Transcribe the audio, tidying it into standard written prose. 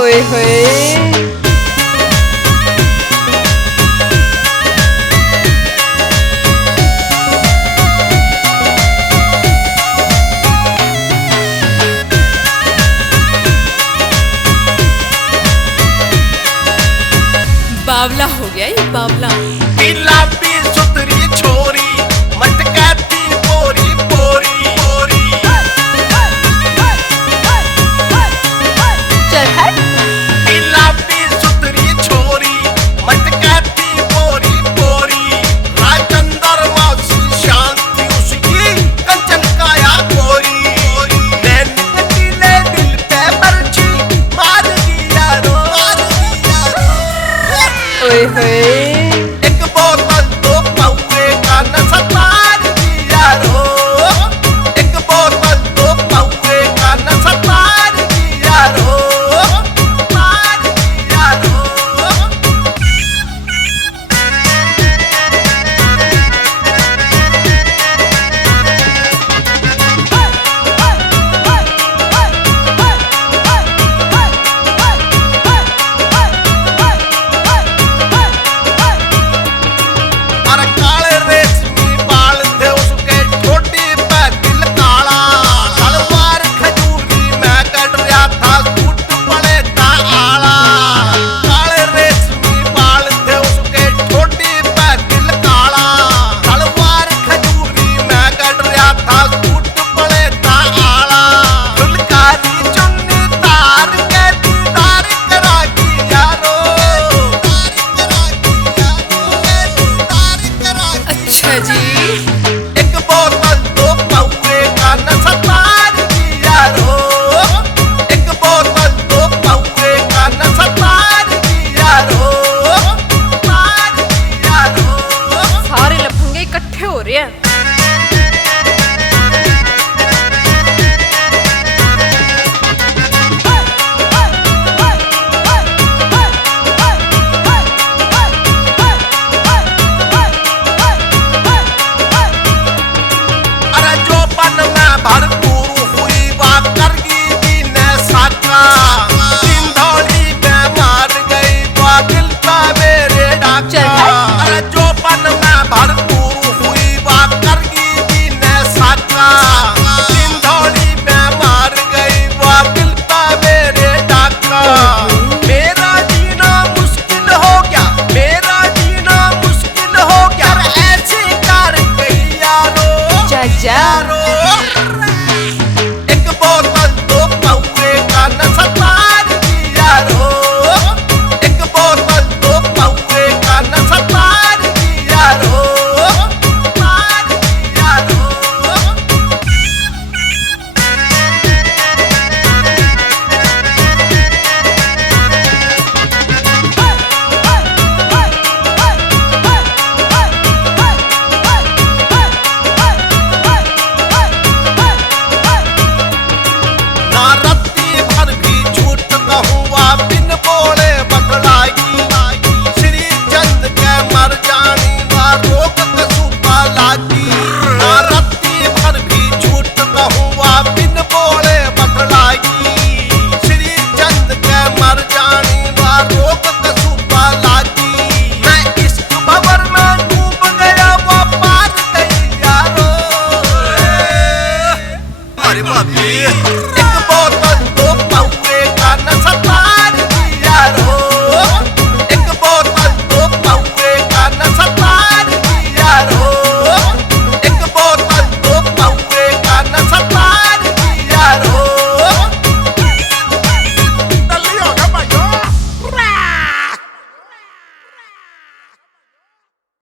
ओए होए बावला हो गया ये बावला। गुलाबी सुतरी छोरी मटकाती पोरी पोरी पोरी। चल हट। गुलाबी सुतरी छोरी मटकाती पोरी पोरी। राजंदर मौसी शांति उसकी कंचन काया गोरी। मैंने दिले दिल पे पर्ची मार दिया रो। ओए होए एक बोतल तो पौवे का नशा तार दिया रो। एक बोतल तो पौवे का नशा तार दिया रो। तार दिया रो। अरे काले रेशमी बाल थे उसके छोटी पे दिल काला। तलवार खजूरी मैं कट रहा था सूट पड़े था आला। काले रेशमी बाल थे उसके छोटी पे दिल काला। तलवार खजूरी मैं कट रहा था सूट पड़े था आला। फुलकारी चुन्नी तार के दीदार करा की यारो। अच्छा जी। एक बोतल तो पौवे का नशा तार दिया रो। एक बोतल तो पौवे का नशा तार दिया रो। तार दिया रो। सारे लफंगे इकट्ठे हो रहे हैं। अरे जो पन में भरपूर हुई बात करगी जी ने साका। सिंधौली में मार गई दिल पे मेरे डाका। चल भाई। अरे जो पन में भरपूर